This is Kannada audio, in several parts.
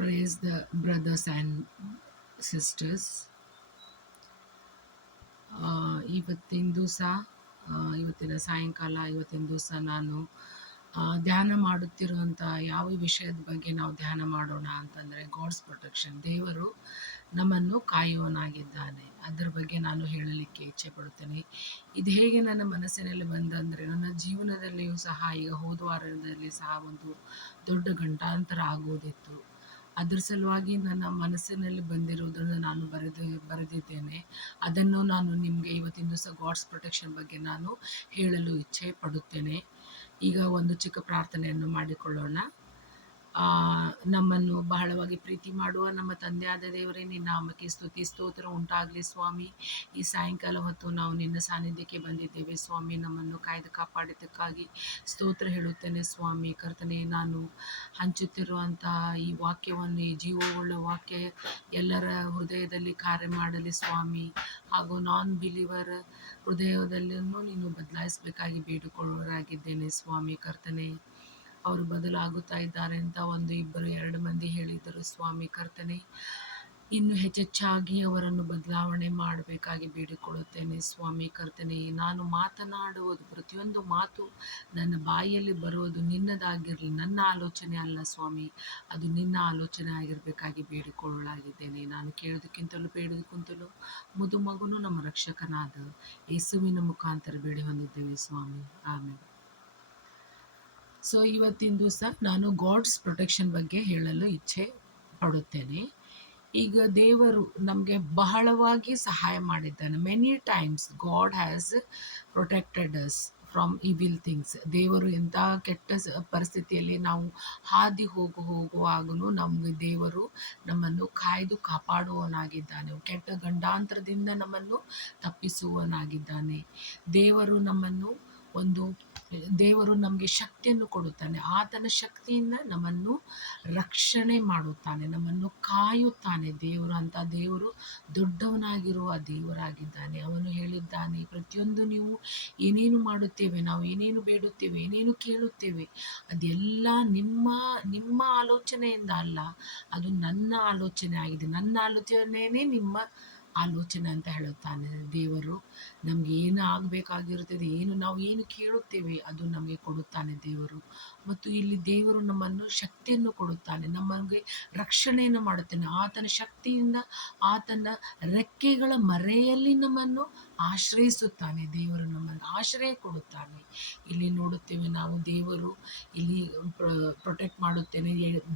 Praise the brothers and sisters. ಇವತ್ತಿನ ದಿವಸ ಇವತ್ತಿನ ಸಾಯಂಕಾಲ ಇವತ್ತಿನ ದಿವಸ ನಾನು ಧ್ಯಾನ ಮಾಡುತ್ತಿರುವಂಥ ಯಾವ ವಿಷಯದ ಬಗ್ಗೆ ನಾವು ಧ್ಯಾನ ಮಾಡೋಣ ಅಂತಂದರೆ ಗಾಡ್ಸ್ ಪ್ರೊಟೆಕ್ಷನ್. ದೇವರು ನಮ್ಮನ್ನು ಕಾಯುವನಾಗಿದ್ದಾನೆ. ಅದರ ಬಗ್ಗೆ ನಾನು ಹೇಳಲಿಕ್ಕೆ ಇಚ್ಛೆ ಪಡುತ್ತೇನೆ. ಇದು ಹೇಗೆ ನನ್ನ ಮನಸ್ಸಿನಲ್ಲಿ ಬಂದಂದರೆ, ನನ್ನ ಜೀವನದಲ್ಲಿಯೂ ಸಹ ಈಗ ಹೋದ ವಾರದಲ್ಲಿ ಸಹ ಒಂದು ದೊಡ್ಡ ಗಂಡಾಂತರ ಆಗುವುದಿತ್ತು. ಅದ್ರ ಸಲುವಾಗಿ ನನ್ನ ಮನಸ್ಸಿನಲ್ಲಿ ಬಂದಿರುವುದನ್ನು ನಾನು ಬರೆದಿದ್ದೇನೆ. ಅದನ್ನು ನಾನು ನಿಮಗೆ ಇವತ್ತಿನ ದಿವಸ ಗಾಡ್ಸ್ ಪ್ರೊಟೆಕ್ಷನ್ ಬಗ್ಗೆ ನಾನು ಹೇಳಲು ಇಚ್ಛೆ ಪಡುತ್ತೇನೆ. ಈಗ ಒಂದು ಚಿಕ್ಕ ಪ್ರಾರ್ಥನೆಯನ್ನು ಮಾಡಿಕೊಳ್ಳೋಣ. ನಮ್ಮನ್ನು ಬಹಳವಾಗಿ ಪ್ರೀತಿ ಮಾಡುವ ನಮ್ಮ ತಂದೆಯಾದ ದೇವರೇ, ನಿನ್ನ ನಾಮಕ್ಕೆ ಸ್ತುತಿ ಸ್ತೋತ್ರ ಉಂಟಾಗಲಿ ಸ್ವಾಮಿ. ಈ ಸಾಯಂಕಾಲ ಹೊತ್ತು ನಾವು ನಿನ್ನ ಸಾನ್ನಿಧ್ಯಕ್ಕೆ ಬಂದಿದ್ದೇವೆ ಸ್ವಾಮಿ. ನಮ್ಮನ್ನು ಕಾಯ್ದು ಕಾಪಾಡಿದ್ದಕ್ಕಾಗಿ ಸ್ತೋತ್ರ ಹೇಳುತ್ತೇನೆ ಸ್ವಾಮಿ. ಕರ್ತನೆ, ನಾನು ಹಂಚುತ್ತಿರುವಂಥ ಈ ವಾಕ್ಯವನ್ನು, ಈ ಜೀವವುಳ್ಳ ವಾಕ್ಯ ಎಲ್ಲರ ಹೃದಯದಲ್ಲಿ ಕಾರ್ಯ ಮಾಡಲಿ ಸ್ವಾಮಿ. ಹಾಗೂ ನಾನ್ ಬಿಲೀವರ್ ಹೃದಯದಲ್ಲೂ ನೀನು ಬದಲಾಯಿಸಬೇಕಾಗಿ ಬೇಡಿಕೊಳ್ಳೋರಾಗಿದ್ದೇನೆ ಸ್ವಾಮಿ. ಕರ್ತನೆ, ಅವರು ಬದಲಾಗುತ್ತಾ ಇದ್ದಾರೆ ಅಂತ ಒಂದು ಇಬ್ಬರು ಎರಡು ಮಂದಿ ಹೇಳಿದರು ಸ್ವಾಮಿ. ಕರ್ತನೆ, ಇನ್ನು ಹೆಚ್ಚೆಚ್ಚಾಗಿ ಅವರನ್ನು ಬದಲಾವಣೆ ಮಾಡಬೇಕಾಗಿ ಬೇಡಿಕೊಳ್ಳುತ್ತೇನೆ ಸ್ವಾಮಿ. ಕರ್ತನೆ, ನಾನು ಮಾತನಾಡುವುದು ಪ್ರತಿಯೊಂದು ಮಾತು ನನ್ನ ಬಾಯಿಯಲ್ಲಿ ಬರುವುದು ನಿನ್ನದಾಗಿರಲಿ, ನನ್ನ ಆಲೋಚನೆ ಅಲ್ಲ ಸ್ವಾಮಿ, ಅದು ನಿನ್ನ ಆಲೋಚನೆ ಆಗಿರಬೇಕಾಗಿ ಬೇಡಿಕೊಳ್ಳಲಾಗಿದ್ದೇನೆ. ನಾನು ಕೇಳೋದಕ್ಕಿಂತಲೂ ಬೇಡೋದಕ್ಕಿಂತಲೂ ಮುದು ಮಗುನು ನಮ್ಮ ರಕ್ಷಕನಾದ ಯೇಸುವಿನ ಮುಖಾಂತರ ಬೇಡಿ ಹೊಂದಿದ್ದೇವೆ ಸ್ವಾಮಿ. ಆಮೇಲೆ ಇವತ್ತಿನ ದಿವಸ ನಾನು ಗಾಡ್ಸ್ ಪ್ರೊಟೆಕ್ಷನ್ ಬಗ್ಗೆ ಹೇಳಲು ಇಚ್ಛೆ ಪಡುತ್ತೇನೆ. ಈಗ ದೇವರು ನಮಗೆ ಬಹಳವಾಗಿ ಸಹಾಯ ಮಾಡಿದ್ದಾನೆ. Many times god has protected us from evil things. ದೇವರು ಎಂಥ ಕೆಟ್ಟ ಪರಿಸ್ಥಿತಿಯಲ್ಲಿ ನಾವು ಹಾದಿ ಹೋಗುವಾಗಲೂ ನಮಗೆ ದೇವರು ನಮ್ಮನ್ನು ಕಾಯ್ದು ಕಾಪಾಡುವವನಾಗಿದ್ದಾನೆ. ಕೆಟ್ಟ ಗಂಡಾಂತರದಿಂದ ನಮ್ಮನ್ನು ತಪ್ಪಿಸುವವನಾಗಿದ್ದಾನೆ. ದೇವರು ನಮಗೆ ಶಕ್ತಿಯನ್ನು ಕೊಡುತ್ತಾನೆ. ಆತನ ಶಕ್ತಿಯಿಂದ ನಮ್ಮನ್ನು ರಕ್ಷಣೆ ಮಾಡುತ್ತಾನೆ, ನಮ್ಮನ್ನು ಕಾಯುತ್ತಾನೆ. ದೇವರು ದೊಡ್ಡವನಾಗಿರುವ ದೇವರಾಗಿದ್ದಾನೆ. ಅವನು ಹೇಳಿದ್ದಾನೆ, ಪ್ರತಿಯೊಂದು ನೀವು ಏನೇನು ಮಾಡುತ್ತೇವೆ, ನಾವು ಏನೇನು ಬೇಡುತ್ತೇವೆ, ಏನೇನು ಕೇಳುತ್ತೇವೆ, ಅದೆಲ್ಲ ನಿಮ್ಮ ಆಲೋಚನೆಯಿಂದ ಅಲ್ಲ, ಅದು ನನ್ನ ಆಲೋಚನೆ ಆಗಿದೆ. ನನ್ನ ಆಲೋಚನೆಯೇ ನಿಮ್ಮ ಆಲೋಚನೆ ಅಂತ ಹೇಳುತ್ತಾನೆ ದೇವರು. ನಮ್ಗೆ ಏನು ಆಗಬೇಕಾಗಿರುತ್ತದೆ, ನಾವು ಏನು ಕೇಳುತ್ತೇವೆ ಅದು ನಮಗೆ ಕೊಡುತ್ತಾನೆ ದೇವರು. ಮತ್ತು ಇಲ್ಲಿ ದೇವರು ನಮ್ಮನ್ನು ಶಕ್ತಿಯನ್ನು ಕೊಡುತ್ತಾನೆ, ನಮಗೆ ರಕ್ಷಣೆಯನ್ನು ಮಾಡುತ್ತಾನೆ. ಆತನ ಶಕ್ತಿಯಿಂದ, ಆತನ ರೆಕ್ಕೆಗಳ ಮರೆಯಲ್ಲಿ ನಮ್ಮನ್ನು ಆಶ್ರಯಿಸುತ್ತಾನೆ. ದೇವರು ನಮ್ಮನ್ನು ಆಶ್ರಯ ಕೊಡುತ್ತಾನೆ. ಇಲ್ಲಿ ನೋಡುತ್ತೇವೆ ನಾವು, ದೇವರು ಇಲ್ಲಿ ಪ್ರೊಟೆಕ್ಟ್ ಮಾಡುತ್ತೇನೆ,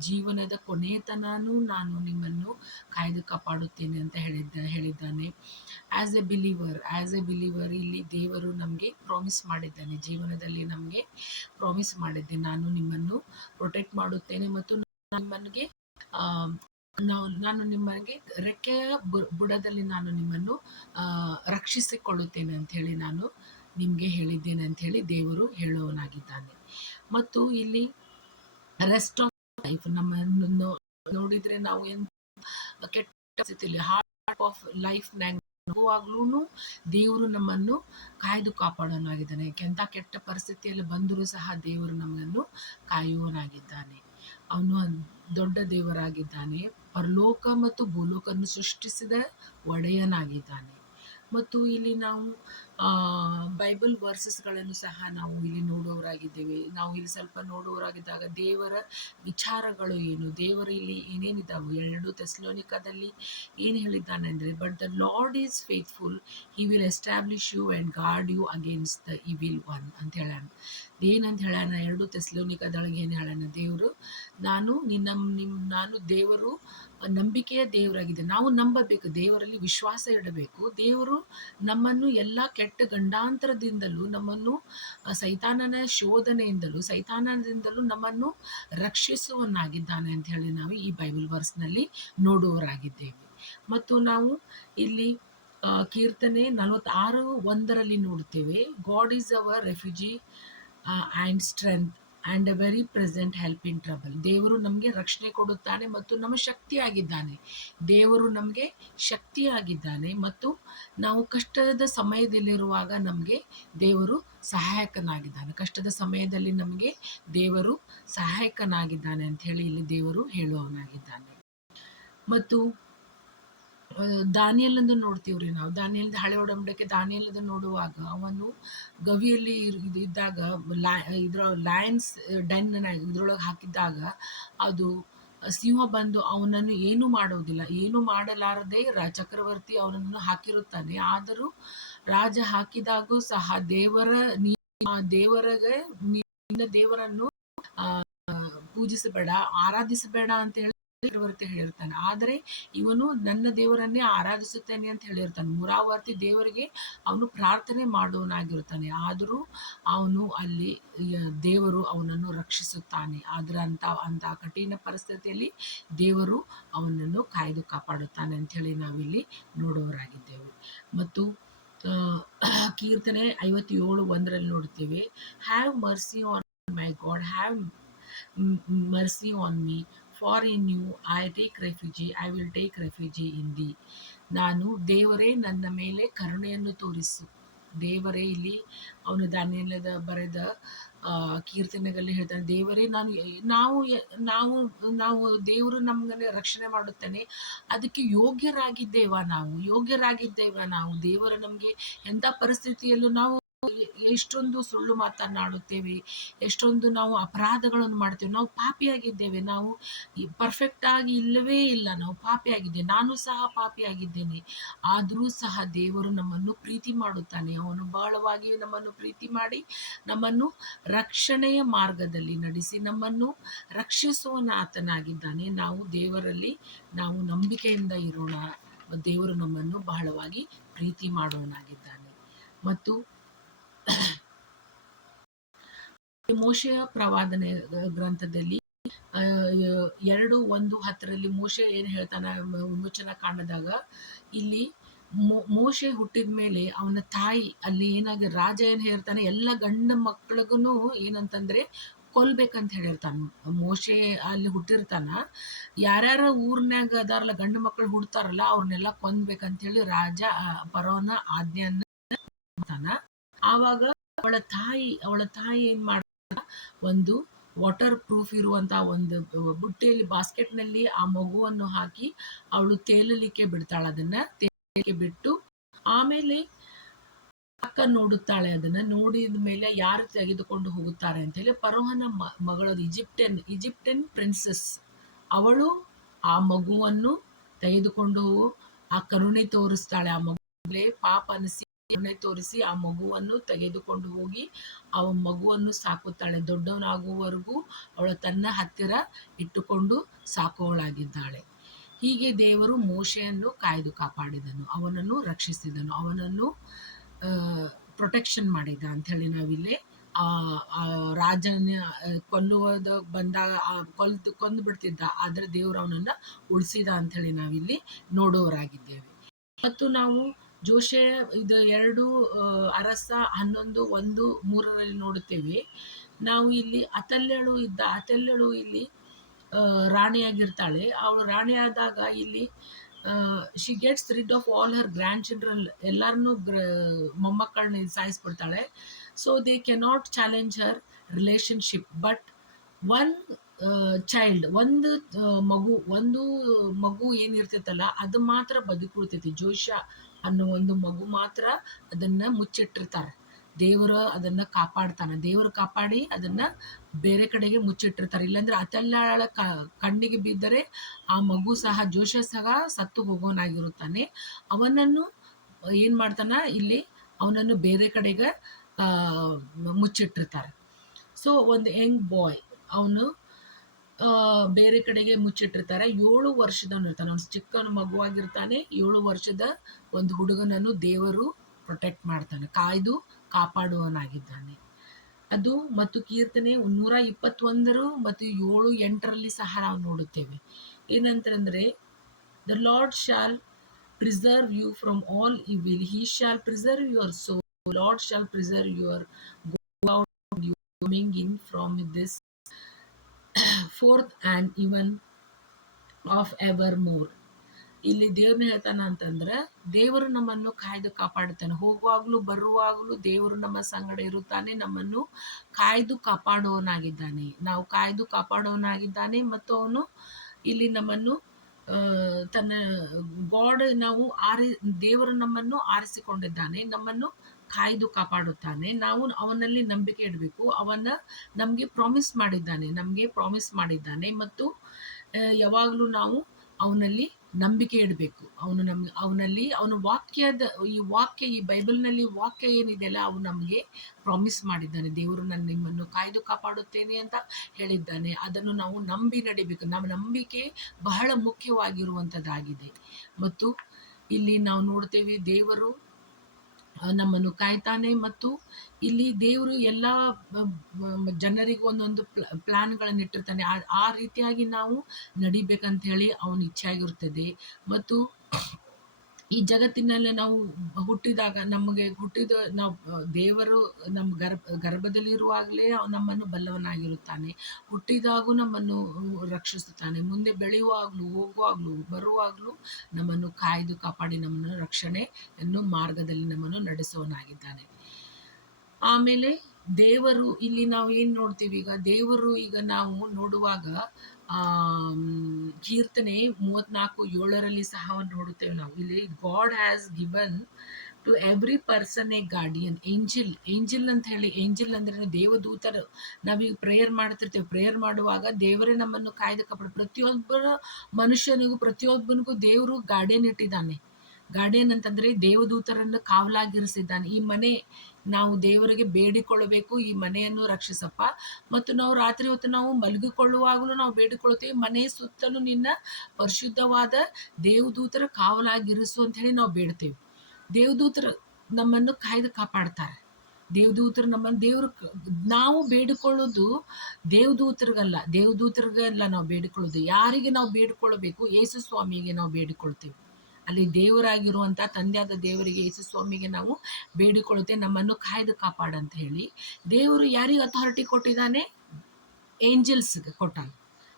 ಜೀವನದ ಕೊನೆತನೂ ನಾನು ನಿಮ್ಮನ್ನು ಕಾಯ್ದು ಕಾಪಾಡುತ್ತೇನೆ ಅಂತ ಹೇಳಿದ್ದಾನೆ. ಆ್ಯಸ್ ಎ ಬಿಲೀವರ್ ಇಲ್ಲಿ ದೇವರು ನಮಗೆ ಪ್ರಾಮಿಸ್ ಮಾಡಿದ್ದಾನೆ. ಜೀವನದಲ್ಲಿ ನಮಗೆ ಪ್ರಾಮಿಸ್ ಮಾಡಿದ್ದೆ, ನಾನು ನಿಮ್ಮನ್ನು ಪ್ರೊಟೆಕ್ಟ್ ಮಾಡುತ್ತೇನೆ ಮತ್ತು ನಾನು ನಿಮಗೆ ರೆಕ್ಕೆಯ ಬುಡದಲ್ಲಿ ನಾನು ನಿಮ್ಮನ್ನು ರಕ್ಷಿಸಿಕೊಳ್ಳುತ್ತೇನೆ ಅಂತ ಹೇಳಿ ನಾನು ನಿಮಗೆ ಹೇಳಿದ್ದೇನೆ ಅಂತ ಹೇಳಿ ದೇವರು ಹೇಳುವನಾಗಿದ್ದಾನೆ. ಮತ್ತು ಇಲ್ಲಿ ರೆಸ್ಟ್ ಆಫ್ ಲೈಫ್ ನಮ್ಮನ್ನು ನೋಡಿದ್ರೆ ನಾವು ಕೆಟ್ಟ ಸ್ಥಿತಿಯಲ್ಲಿ ಹಾರ್ಟ್ ಆಫ್ ಲೈಫ್ ನಗುವಾಗ್ಲೂ ದೇವರು ನಮ್ಮನ್ನು ಕಾಯ್ದು ಕಾಪಾಡೋನಾಗಿದ್ದಾನೆ. ಎಂಥ ಕೆಟ್ಟ ಪರಿಸ್ಥಿತಿಯಲ್ಲಿ ಬಂದರೂ ಸಹ ದೇವರು ನಮ್ಮನ್ನು ಕಾಯುವನಾಗಿದ್ದಾನೆ. ಅವನು ದೊಡ್ಡ ದೇವರಾಗಿದ್ದಾನೆ. ಪರಲೋಕ ಮತ್ತು ಭೂಲೋಕವನ್ನು ಸೃಷ್ಟಿಸಿದ ಒಡೆಯನಾಗಿದ್ದಾನೆ. ಮತ್ತು ಇಲ್ಲಿ ನಾವು ಬೈಬಲ್ ವರ್ಸಸ್ಗಳನ್ನು ಸಹ ನಾವು ಇಲ್ಲಿ ನೋಡುವವರಾಗಿದ್ದೇವೆ. ನಾವು ಇಲ್ಲಿ ಸ್ವಲ್ಪ ನೋಡುವವರಾಗಿದ್ದಾಗ ದೇವರ ವಿಚಾರಗಳು ಏನು, ದೇವರು ಇಲ್ಲಿ ಏನೇನಿದ್ದಾವೆ, 2 ಥೆಸಲೋನಿಕದಲ್ಲಿ ಏನು ಹೇಳಿದ್ದಾನೆ ಅಂದರೆ, but the Lord is faithful, he will establish you and guard you against the evil one ಅಂತ ಹೇಳ್ಯಾನ. ಏನಂತ ಹೇಳ್ಯಾನ? 2 ಥೆಸಲೋನಿಕದೊಳಗೆ ಏನು ಹೇಳ್ಯಾನ? ದೇವರು ನಾನು ದೇವರು ನಂಬಿಕೆಯ ದೇವರಾಗಿದೆ. ನಾವು ನಂಬಬೇಕು, ದೇವರಲ್ಲಿ ವಿಶ್ವಾಸ ಇಡಬೇಕು. ದೇವರು ನಮ್ಮನ್ನು ಎಲ್ಲ ಕೆಟ್ಟ ಗಂಡಾಂತರದಿಂದಲೂ, ನಮ್ಮನ್ನು ಸೈತಾನನ ಶೋಧನೆಯಿಂದಲೂ ನಮ್ಮನ್ನು ರಕ್ಷಿಸುವನಾಗಿದ್ದಾನೆ ಅಂತ ಹೇಳಿ ನಾವು ಈ ಬೈಬಲ್ ವರ್ಸ್ನಲ್ಲಿ ನೋಡುವವರಾಗಿದ್ದೇವೆ. ಮತ್ತು ನಾವು ಇಲ್ಲಿ ಕೀರ್ತನೆ 46:1 ನೋಡುತ್ತೇವೆ, god is our refugee and strength and A very present help in trouble. ದೇವರು ನಮಗೆ ರಕ್ಷಣೆ ಕೊಡುತ್ತಾನೆ ಮತ್ತು ನಮ್ಮ ಶಕ್ತಿಯಾಗಿದ್ದಾನೆ. ದೇವರು ನಮಗೆ ಶಕ್ತಿಯಾಗಿದ್ದಾನೆ ಮತ್ತು ನಾವು ಕಷ್ಟದ ಸಮಯದಲ್ಲಿರುವಾಗ ನಮಗೆ ದೇವರು ಸಹಾಯಕನಾಗಿದ್ದಾನೆ. ಕಷ್ಟದ ಸಮಯದಲ್ಲಿ ನಮಗೆ ದೇವರು ಸಹಾಯಕನಾಗಿದ್ದಾನೆ ಅಂತ ಹೇಳಿ ಇಲ್ಲಿ ದೇವರು ಹೇಳುವವನಾಗಿದ್ದಾನೆ. ಮತ್ತು ದಾನಿಯೇಲನ್ನು ನೋಡ್ತೀವ್ರಿ ನಾವು. ದಾನಿಯೇಲ್ ಹಳೆ ಒಡಂಬಡಿಕೆ ದಾನಿಯೇಲನ್ನು ನೋಡುವಾಗ ಅವನು ಗವಿಯಲ್ಲಿ ಇದ್ದಾಗ ಲಯನ್ಸ್ ಡೆನ್ ಇದ್ರೊಳಗೆ ಹಾಕಿದ್ದಾಗ ಅದು ಸಿಂಹ ಬಂದು ಅವನನ್ನು ಏನು ಮಾಡೋದಿಲ್ಲ, ಏನು ಮಾಡಲಾರದೆ ಚಕ್ರವರ್ತಿ ಅವನನ್ನು ಹಾಕಿರುತ್ತಾನೆ. ಆದರೂ ರಾಜ ಹಾಕಿದಾಗೂ ಸಹ ನಿನ್ನ ದೇವರನ್ನು ಪೂಜಿಸಬೇಡ, ಆರಾಧಿಸಬೇಡ ಅಂತ ಹೇಳಿ ಚಕ್ರವರ್ತಿ ಹೇಳಿರ್ತಾನೆ. ಆದರೆ ಇವನು ನನ್ನ ದೇವರನ್ನೇ ಆರಾಧಿಸುತ್ತೇನೆ ಅಂತ ಹೇಳಿರ್ತಾನೆ. ಮುರಾವರ್ತಿ ದೇವರಿಗೆ ಅವನು ಪ್ರಾರ್ಥನೆ ಮಾಡುವನಾಗಿರ್ತಾನೆ. ಆದರೂ ಅವನು ಅಲ್ಲಿ ದೇವರು ಅವನನ್ನು ರಕ್ಷಿಸುತ್ತಾನೆ. ಆದ್ರೆ ಅಂತ ಕಠಿಣ ಪರಿಸ್ಥಿತಿಯಲ್ಲಿ ದೇವರು ಅವನನ್ನು ಕಾಯ್ದು ಕಾಪಾಡುತ್ತಾನೆ ಅಂತ ಹೇಳಿ ನಾವಿಲ್ಲಿ ನೋಡುವವರಾಗಿದ್ದೇವೆ. ಮತ್ತು ಕೀರ್ತನೆ 57:1 ನೋಡ್ತೇವೆ, have mercy on my god, have mercy on me, for in you I take refuge, I will take refuge in thee. ನಾನು ದೇವರೇ ನನ್ನ ಮೇಲೆ ಕರುಣೆಯನ್ನು ತೋರಿಸು. ದೇವರೇ ಇಲ್ಲಿ ಅವನು ದಾನಿಯೇಲದ ಬರೆದ ಕೀರ್ತನೆಗಳಲ್ಲಿ ಹೇಳ್ತಾನೆ, ದೇವರೇ ನಾವು ನಾವು ನಾವು ದೇವರು ನಮ್ಮನ್ನೇ ರಕ್ಷಣೆ ಮಾಡುತ್ತಾನೆ. ಅದಕ್ಕೆ ಯೋಗ್ಯರಾಗಿದ್ದೇವಾ ನಾವು ದೇವರು ನಮಗೆ ಎಂಥ ಪರಿಸ್ಥಿತಿಯಲ್ಲೂ ನಾವು ಎಷ್ಟೊಂದು ಸುಳ್ಳು ಮಾತನಾಡುತ್ತೇವೆ, ಎಷ್ಟೊಂದು ನಾವು ಅಪರಾಧಗಳನ್ನು ಮಾಡ್ತೇವೆ. ನಾವು ಪಾಪಿಯಾಗಿದ್ದೇವೆ, ನಾವು ಪರ್ಫೆಕ್ಟ್ ಆಗಿ ಇಲ್ಲವೇ ಇಲ್ಲ, ನಾವು ಪಾಪಿಯಾಗಿದ್ದೇವೆ. ನಾನು ಸಹ ಪಾಪಿಯಾಗಿದ್ದೇನೆ. ಆದರೂ ಸಹ ದೇವರು ನಮ್ಮನ್ನು ಪ್ರೀತಿ ಮಾಡುತ್ತಾನೆ. ಅವನು ಬಹಳವಾಗಿ ನಮ್ಮನ್ನು ಪ್ರೀತಿ ಮಾಡಿ ನಮ್ಮನ್ನು ರಕ್ಷಣೆಯ ಮಾರ್ಗದಲ್ಲಿ ನಡೆಸಿ ನಮ್ಮನ್ನು ರಕ್ಷಿಸುವನಾತನಾಗಿದ್ದಾನೆ. ನಾವು ದೇವರಲ್ಲಿ ನಾವು ನಂಬಿಕೆಯಿಂದ ಇರೋಣ. ದೇವರು ನಮ್ಮನ್ನು ಬಹಳವಾಗಿ ಪ್ರೀತಿ ಮಾಡುವನಾಗಿದ್ದಾನೆ. ಮತ್ತು ಮೋಶೆಯ ಪ್ರವಾದನೆ ಗ್ರಂಥದಲ್ಲಿ 2:1-10 ಮೋಶೆ ಏನು ಹೇಳ್ತಾನೆ ವಿಮೋಚನಾ ಕಾಂಡದಾಗ, ಇಲ್ಲಿ ಮೋಶೆ ಹುಟ್ಟಿದ ಮೇಲೆ ಅವನ ತಾಯಿ ಅಲ್ಲಿ ರಾಜ ಏನು ಹೇಳ್ತಾನೆ, ಎಲ್ಲ ಗಂಡ ಮಕ್ಕಳಿಗೂ ಏನಂತಂದ್ರೆ ಕೊಲ್ಬೇಕಂತ ಹೇಳಿರ್ತಾನ. ಮೋಶೆ ಅಲ್ಲಿ ಹುಟ್ಟಿರ್ತಾನ, ಯಾರ್ಯಾರ ಊರ್ನ್ಯಾಗ ಅದಾರಲ್ಲ ಗಂಡು ಮಕ್ಕಳು ಹುಡ್ತಾರಲ್ಲ ಅವ್ರನ್ನೆಲ್ಲ ಕೊಂದ್ಬೇಕಂತ ಹೇಳಿ ರಾಜ ಫರೋಹನ ಆಜ್ಞೆಯನ್ನ ಮಾಡ್ತಾನ. ಆವಾಗ ಅವಳ ತಾಯಿ ಏನ್ ಮಾಡ್ತಾಳ, ಒಂದು ವಾಟರ್ ಪ್ರೂಫ್ ಇರುವಂತ ಒಂದು ಬುಟ್ಟಿಯಲ್ಲಿ ಬಾಸ್ಕೆಟ್ನಲ್ಲಿ ಆ ಮಗುವನ್ನು ಹಾಕಿ ಅವಳು ತೇಲಲಿಕ್ಕೆ ಬಿಡ್ತಾಳ. ಅದನ್ನ ತೇಲಲಿಕ್ಕೆ ಬಿಟ್ಟು ಆಮೇಲೆ ಅಕ್ಕ ನೋಡುತ್ತಾಳೆ. ಅದನ್ನ ನೋಡಿದ ಮೇಲೆ ಯಾರು ತೆಗೆದುಕೊಂಡು ಹೋಗುತ್ತಾರೆ ಅಂತ ಹೇಳಿ ಫರೋಹನ ಮಗಳದು ಈಜಿಪ್ಟಿಯನ್ ಪ್ರಿನ್ಸೆಸ್, ಅವಳು ಆ ಮಗುವನ್ನು ತೆಗೆದುಕೊಂಡು ಆ ಕರುಣೆ ತೋರಿಸ್ತಾಳೆ. ಆ ಮಗುವೇ ಪಾಪ ಅನಿಸಿ ಕರುಣೆ ತೋರಿಸಿ ಆ ಮಗುವನ್ನು ತೆಗೆದುಕೊಂಡು ಹೋಗಿ ಆ ಮಗುವನ್ನು ಸಾಕುತ್ತಾಳೆ. ದೊಡ್ಡವನಾಗುವವರೆಗೂ ಅವಳು ತನ್ನ ಹತ್ತಿರ ಇಟ್ಟುಕೊಂಡು ಸಾಕುವಳಾಗಿದ್ದಾಳೆ. ಹೀಗೆ ದೇವರು ಮೋಶೆಯನ್ನು ಕಾಯ್ದು ಕಾಪಾಡಿದನು, ಅವನನ್ನು ರಕ್ಷಿಸಿದನು, ಅವನನ್ನು ಪ್ರೊಟೆಕ್ಷನ್ ಮಾಡಿದ ಅಂತ ಹೇಳಿ ನಾವಿಲ್ಲಿ ರಾಜನ ಕೊಲ್ಲುವುದು ಬಂದಾಗ ಕೊಂದು ಬಿಡ್ತಿದ್ದ, ಆದ್ರೆ ದೇವರು ಅವನನ್ನ ಉಳಿಸಿದ ಅಂತ ಹೇಳಿ ನಾವಿಲ್ಲಿ ನೋಡುವವರಾಗಿದ್ದೇವೆ. ಮತ್ತು ನಾವು ಜೋಶೆ 2 ಅರಸ 11:1-3 ನೋಡುತ್ತೇವೆ. ನಾವು ಇಲ್ಲಿ ಅತಲ್ಯಳು ಇಲ್ಲಿ ರಾಣಿಯಾಗಿರ್ತಾಳೆ. ಅವಳು ರಾಣಿಯಾದಾಗ ಇಲ್ಲಿ she gets rid of all her grandchildren, ಎಲ್ಲರನ್ನೂ ಮೊಮ್ಮಕ್ಕಳನ್ನ ಸಾಯಿಸ್ಬಿಡ್ತಾಳೆ. So they cannot challenge her relationship. But one child, ಒಂದು ಮಗು ಏನಿರ್ತೈತಲ್ಲ ಅದು ಮಾತ್ರ ಬದುಕುಳಿತೈತಿ. ಜೋಶ ಅನ್ನೋ ಒಂದು ಮಗು ಮಾತ್ರ ಅದನ್ನ ಮುಚ್ಚಿಟ್ಟಿರ್ತಾರೆ. ದೇವರು ಅದನ್ನ ಕಾಪಾಡ್ತಾನೆ. ದೇವರು ಕಾಪಾಡಿ ಅದನ್ನ ಬೇರೆ ಕಡೆಗೆ ಮುಚ್ಚಿಟ್ಟಿರ್ತಾರೆ. ಇಲ್ಲಾಂದ್ರೆ ಅತಲ್ಯಾಳ ಕಣ್ಣಿಗೆ ಬಿದ್ದರೆ ಆ ಮಗು ಸಹ ಜೋಶ ಸಹ ಸತ್ತು ಹೋಗೋನಾಗಿರುತ್ತಾನೆ. ಅವನನ್ನು ಏನ್ ಮಾಡ್ತಾನ, ಇಲ್ಲಿ ಅವನನ್ನು ಬೇರೆ ಕಡೆಗೆ ಮುಚ್ಚಿಟ್ಟಿರ್ತಾರೆ. ಸೊ ಒಂದು ಯಂಗ್ ಬಾಯ್ ಅವನು ಬೇರೆ ಕಡೆಗೆ ಮುಚ್ಚಿಟ್ಟಿರ್ತಾರೆ. 7 ವರ್ಷದವನು ಇರ್ತಾನೆ, ಅವನು ಚಿಕ್ಕ ಮಗುವಾಗಿರ್ತಾನೆ. 7 ವರ್ಷದ ಒಂದು ಹುಡುಗನನ್ನು ದೇವರು ಪ್ರೊಟೆಕ್ಟ್ ಮಾಡ್ತಾನೆ, ಕಾಯ್ದು ಕಾಪಾಡುವನಾಗಿದ್ದಾನೆ. ಅದು ಮತ್ತು ಕೀರ್ತನೆ 121 ಮತ್ತು 7-8 ಸಹ ನಾವು ನೋಡುತ್ತೇವೆ. ಏನಂತಂದ್ರೆ, the Lord shall preserve you from all evil, he shall preserve your soul, Lord shall preserve your coming in from this fourth and even of evermore. ಇಲ್ಲಿ ದೇವ್ರನ್ನ ಹೇಳ್ತಾನ ಅಂತಂದ್ರೆ ದೇವರು ನಮ್ಮನ್ನು ಕಾಯ್ದು ಕಾಪಾಡುತ್ತಾನೆ. ಹೋಗುವಾಗ್ಲೂ ಬರುವಾಗ್ಲೂ ದೇವರು ನಮ್ಮ ಸಂಗಡ ಇರುತ್ತಾನೆ, ನಮ್ಮನ್ನು ಕಾಯ್ದು ಕಾಪಾಡುವವನಾಗಿದ್ದಾನೆ. ನಾವು ಕಾಯ್ದು ಕಾಪಾಡುವವನಾಗಿದ್ದಾನೆ ಮತ್ತು ಅವನು ಇಲ್ಲಿ ನಮ್ಮನ್ನು ತನ್ನ ಗಾಡ್ ನಾವು ದೇವರು ನಮ್ಮನ್ನು ಆರಿಸಿಕೊಂಡಿದ್ದಾನೆ, ನಮ್ಮನ್ನು ಕಾಯ್ದು ಕಾಪಾಡುತ್ತಾನೆ. ನಾವು ಅವನಲ್ಲಿ ನಂಬಿಕೆ ಇಡಬೇಕು. ಅವನ ನಮಗೆ ಪ್ರಾಮಿಸ್ ಮಾಡಿದ್ದಾನೆ ಮತ್ತು ಯಾವಾಗಲೂ ನಾವು ಅವನಲ್ಲಿ ನಂಬಿಕೆ ಇಡಬೇಕು. ಅವನಲ್ಲಿ ಅವನ ಈ ಬೈಬಲ್ನಲ್ಲಿ ವಾಕ್ಯ ಏನಿದೆಯಲ್ಲ, ಅವು ನಮಗೆ ಪ್ರಾಮಿಸ್ ಮಾಡಿದ್ದಾನೆ. ದೇವರು ನಿಮ್ಮನ್ನು ಕಾಯ್ದು ಕಾಪಾಡುತ್ತೇನೆ ಅಂತ ಹೇಳಿದ್ದಾನೆ. ಅದನ್ನು ನಾವು ನಂಬಿ ನಡಿಬೇಕು. ನಮ್ಮ ನಂಬಿಕೆ ಬಹಳ ಮುಖ್ಯವಾಗಿರುವಂಥದ್ದಾಗಿದೆ. ಮತ್ತು ಇಲ್ಲಿ ನಾವು ನೋಡ್ತೇವೆ ದೇವರು ನಮ್ಮನ್ನು ಕಾಯ್ತಾನೆ ಮತ್ತು ಇಲ್ಲಿ ದೇವರು ಎಲ್ಲ ಜನರಿಗೆ ಒಂದೊಂದು ಪ್ಲಾನ್ಗಳನ್ನು ಇಟ್ಟಿರ್ತಾನೆ. ಆ ರೀತಿಯಾಗಿ ನಾವು ನಡಿಬೇಕಂತ ಹೇಳಿ ಅವನ ಇಚ್ಛೆ ಆಗಿರುತ್ತದೆ. ಮತ್ತು ಈ ಜಗತ್ತಿನಲ್ಲಿ ನಾವು ಹುಟ್ಟಿದಾಗ ನಾವು ದೇವರು ನಮ್ಮ ಗರ್ಭದಲ್ಲಿರುವಾಗಲೇ ನಮ್ಮನ್ನು ಬಲ್ಲವನಾಗಿರುತ್ತಾನೆ. ಹುಟ್ಟಿದಾಗೂ ನಮ್ಮನ್ನು ರಕ್ಷಿಸುತ್ತಾನೆ. ಮುಂದೆ ಬೆಳೆಯುವಾಗಲೂ ಹೋಗುವಾಗಲೂ ಬರುವಾಗಲೂ ನಮ್ಮನ್ನು ಕಾಯ್ದು ಕಾಪಾಡಿ ನಮ್ಮನ್ನು ರಕ್ಷಣೆಯನ್ನು ಮಾರ್ಗದಲ್ಲಿ ನಮ್ಮನ್ನು ನಡೆಸುವನಾಗಿದ್ದಾನೆ. ಆಮೇಲೆ ದೇವರು ಇಲ್ಲಿ ನಾವು ಏನು ನೋಡ್ತೀವಿ, ದೇವರು ಈಗ ನಾವು ನೋಡುವಾಗ ಕೀರ್ತನೆ 34:7 ಸಹ ನೋಡುತ್ತೇವೆ. ನಾವು ಇಲ್ಲಿ God has given to every person a guardian angel ಅಂತ ಹೇಳಿ. ಏಂಜಲ್ ಅಂದ್ರೆ ದೇವದೂತರು. ನಾವೀಗ ಪ್ರೇಯರ್ ಮಾಡ್ತಿರ್ತೇವೆ. ಪ್ರೇಯರ್ ಮಾಡುವಾಗ ದೇವರೇ ನಮ್ಮನ್ನು ಕಾಯ್ದು ಕಾಪಾಡು. ಪ್ರತಿಯೊಬ್ಬನಿಗೂ ದೇವರು ಗಾರ್ಡಿಯನ್ ಇಟ್ಟಿದ್ದಾನೆ. ಗಾರ್ಡಿಯನ್ ಅಂತಂದ್ರೆ ದೇವದೂತರನ್ನು ಕಾವಲಾಗಿರಿಸಿದ್ದಾನೆ. ಈ ಮನೆ ನಾವು ದೇವರಿಗೆ ಬೇಡಿಕೊಳ್ಳಬೇಕು, ಈ ಮನೆಯನ್ನು ರಕ್ಷಿಸಪ್ಪ. ಮತ್ತು ನಾವು ರಾತ್ರಿ ಹೊತ್ತು ನಾವು ಮಲಗಿಕೊಳ್ಳುವಾಗಲೂ ನಾವು ಬೇಡಿಕೊಳ್ಳುತ್ತೇವೆ, ಮನೆ ಸುತ್ತಲೂ ನಿನ್ನ ಪರಿಶುದ್ಧವಾದ ದೇವದೂತರ ಕಾವಲಾಗಿರಿಸು ಅಂತ ಹೇಳಿ ನಾವು ಬೇಡ್ತೇವೆ. ದೇವದೂತರು ನಮ್ಮನ್ನು ಕಾಯ್ದು ಕಾಪಾಡ್ತಾರೆ. ದೇವದೂತರು ನಾವು ಬೇಡಿಕೊಳ್ಳೋದು ದೇವದೂತರಿಗಲ್ಲ ನಾವು ಬೇಡಿಕೊಳ್ಳೋದು. ಯಾರಿಗೆ ನಾವು ಬೇಡಿಕೊಳ್ಳಬೇಕು? ಯೇಸು ಸ್ವಾಮಿಗೆ ನಾವು ಬೇಡಿಕೊಳ್ತೇವೆ. ಅಲ್ಲಿ ದೇವರಾಗಿರುವಂಥ ತಂದೆಯಾದ ದೇವರಿಗೆ, ಯೇಸು ಸ್ವಾಮಿಗೆ ನಾವು ಬೇಡಿಕೊಳ್ಳುತ್ತೇವೆ, ನಮ್ಮನ್ನು ಕಾಯ್ದು ಕಾಪಾಡಂತ ಹೇಳಿ. ದೇವರು ಯಾರಿಗೆ ಅಥಾರಿಟಿ ಕೊಟ್ಟಿದ್ದಾನೆ? ಏಂಜಲ್ಸ್ಗೆ ಕೊಟ್ಟಾನೆ.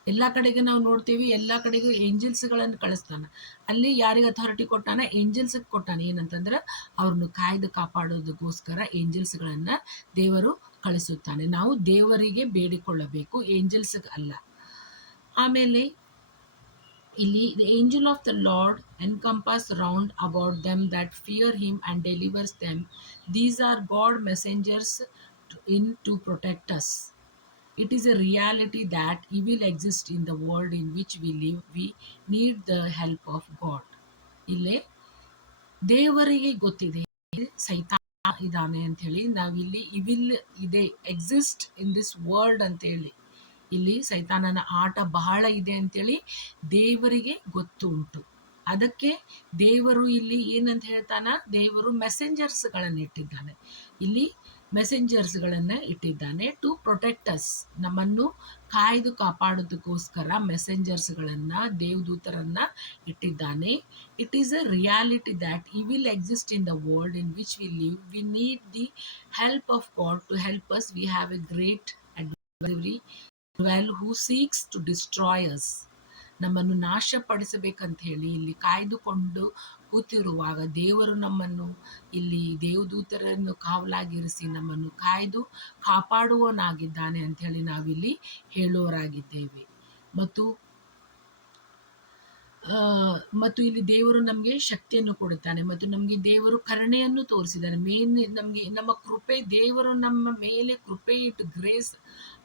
ಎಲ್ಲ ಕಡೆಗೆ ನಾವು ನೋಡ್ತೀವಿ, ಎಲ್ಲ ಕಡೆಗೂ ಏಂಜಲ್ಸ್ಗಳನ್ನು ಕಳಿಸ್ತಾನೆ. ಅಲ್ಲಿ ಯಾರಿಗೆ ಅಥಾರಿಟಿ ಕೊಟ್ಟಾನೆ? ಏಂಜಲ್ಸ್ಗೆ ಕೊಟ್ಟಾನೆ. ಏನಂತಂದ್ರೆ ಅವ್ರನ್ನು ಕಾಯ್ದು ಕಾಪಾಡೋದಕ್ಕೋಸ್ಕರ ಏಂಜಲ್ಸ್ಗಳನ್ನು ದೇವರು ಕಳಿಸುತ್ತಾನೆ. ನಾವು ದೇವರಿಗೆ ಬೇಡಿಕೊಳ್ಳಬೇಕು, ಏಂಜಲ್ಸ್ಗೆ ಅಲ್ಲ. ಆಮೇಲೆ ಇಲ್ಲಿ the angel of the Lord encompass round about them that fear him and delivers them. These are God messengers to protect us. It is a reality that evil exists in the world in which we live. We need the help of God. ಇಲ್ಲೇ ದೇವರಿಗೆ ಗೊತ್ತಿದೆ ಸೈತಾನ ಇದ್ದಾನೆ ಅಂತ ಹೇಳಿ. ನಾವಿಲ್ಲಿ ಇವಿಲ್ ಇದೆ, ಎಕ್ಸಿಸ್ಟ್ ಇನ್ ದಿಸ್ ವರ್ಲ್ಡ್ ಅಂತೇಳಿ. ಇಲ್ಲಿ ಸೈತಾನನ ಆಟ ಬಹಳ ಇದೆ ಅಂತೇಳಿ ದೇವರಿಗೆ ಗೊತ್ತು ಉಂಟು. ಅದಕ್ಕೆ ದೇವರು ಇಲ್ಲಿ ಏನಂತ ಹೇಳ್ತಾನ? ದೇವರು ಮೆಸೆಂಜರ್ಸ್ಗಳನ್ನು ಇಟ್ಟಿದ್ದಾನೆ. ಇಲ್ಲಿ ಮೆಸೆಂಜರ್ಸ್ಗಳನ್ನು ಇಟ್ಟಿದ್ದಾನೆ ಟು ಪ್ರೊಟೆಕ್ಟ್ ಅಸ್, ನಮ್ಮನ್ನು ಕಾಯ್ದು ಕಾಪಾಡೋದಕ್ಕೋಸ್ಕರ ಮೆಸೆಂಜರ್ಸ್ಗಳನ್ನು, ದೇವದೂತರನ್ನ ಇಟ್ಟಿದ್ದಾನೆ. It is a reality that evil exist in the world in which we live. We need the help of God to help us. We have a great adversary who seeks to destroy us. ನಮ್ಮನ್ನು ನಾಶಪಡಿಸಬೇಕಂತ ಹೇಳಿ ಇಲ್ಲಿ ಕಾಯ್ದುಕೊಂಡು ಕೂತಿರುವಾಗ ದೇವರು ನಮ್ಮನ್ನು ಇಲ್ಲಿ ದೇವದೂತರನ್ನು ಕಾವಲಾಗಿರಿಸಿ ನಮ್ಮನ್ನು ಕಾಯ್ದು ಕಾಪಾಡುವನಾಗಿದ್ದಾನೆ ಅಂತ ಹೇಳಿ ನಾವಿಲ್ಲಿ ಹೇಳುವರಾಗಿದ್ದೇವೆ. ಮತ್ತು ಇಲ್ಲಿ ದೇವರು ನಮಗೆ ಶಕ್ತಿಯನ್ನು ಕೊಡುತ್ತಾನೆ ಮತ್ತು ನಮಗೆ ದೇವರು ಕರುಣೆಯನ್ನು ತೋರಿಸಿದ್ದಾನೆ. ನಮಗೆ ನಮ್ಮ ಕೃಪೆ, ದೇವರು ನಮ್ಮ ಮೇಲೆ ಕೃಪೆ ಇಟ್ಟು ಗ್ರೇಸ್,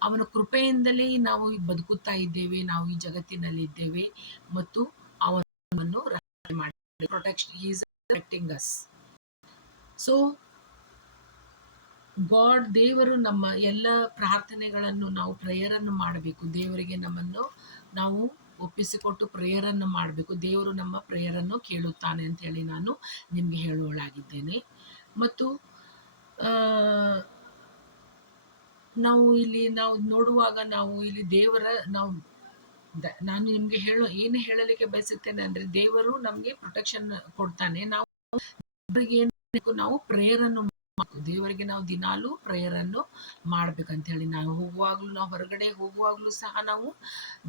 ಅವನ ಕೃಪೆಯಿಂದಲೇ ನಾವು ಬದುಕುತ್ತಾ ಇದ್ದೇವೆ, ನಾವು ಈ ಜಗತ್ತಿನಲ್ಲಿ ಇದ್ದೇವೆ ಮತ್ತು ಅವನನ್ನು ರಕ್ಷಣೆ ಮಾಡಿ protection, he is protecting us. So god, ದೇವರು ನಮ್ಮ ಎಲ್ಲ ಪ್ರಾರ್ಥನೆಗಳನ್ನು ನಾವು ಪ್ರೇಯರನ್ನು ಮಾಡಬೇಕು. ದೇವರಿಗೆ ನಮ್ಮನ್ನು ನಾವು ಒಪ್ಪಿಸಿಕೊಟ್ಟು ಪ್ರೇಯರನ್ನು ಮಾಡಬೇಕು. ದೇವರು ನಮ್ಮ ಪ್ರೇಯರನ್ನು ಕೇಳುತ್ತಾನೆ ಅಂತ ಹೇಳಿ ನಾನು ನಿಮಗೆ ಹೇಳುವಳಾಗಿದ್ದೇನೆ. ಮತ್ತು ನಾವು ನೋಡುವಾಗ ನಾವು ಇಲ್ಲಿ ದೇವರ ನಾನು ನಿಮಗೆ ಏನು ಹೇಳಲಿಕ್ಕೆ ಬಯಸುತ್ತೇನೆ ಅಂದ್ರೆ, ದೇವರು ನಮಗೆ ಪ್ರೊಟೆಕ್ಷನ್ ಕೊಡ್ತಾನೆ. ನಾವು ಪ್ರೇಯರನ್ನು ದೇವರಿಗೆ ನಾವು ದಿನಾಲೂ ಪ್ರೇಯರನ್ನು ಮಾಡ್ಬೇಕಂತ ಹೇಳಿ, ನಾವು ಹೋಗುವಾಗ್ಲೂ, ನಾವು ಹೊರಗಡೆ ಹೋಗುವಾಗ್ಲೂ ಸಹ ನಾವು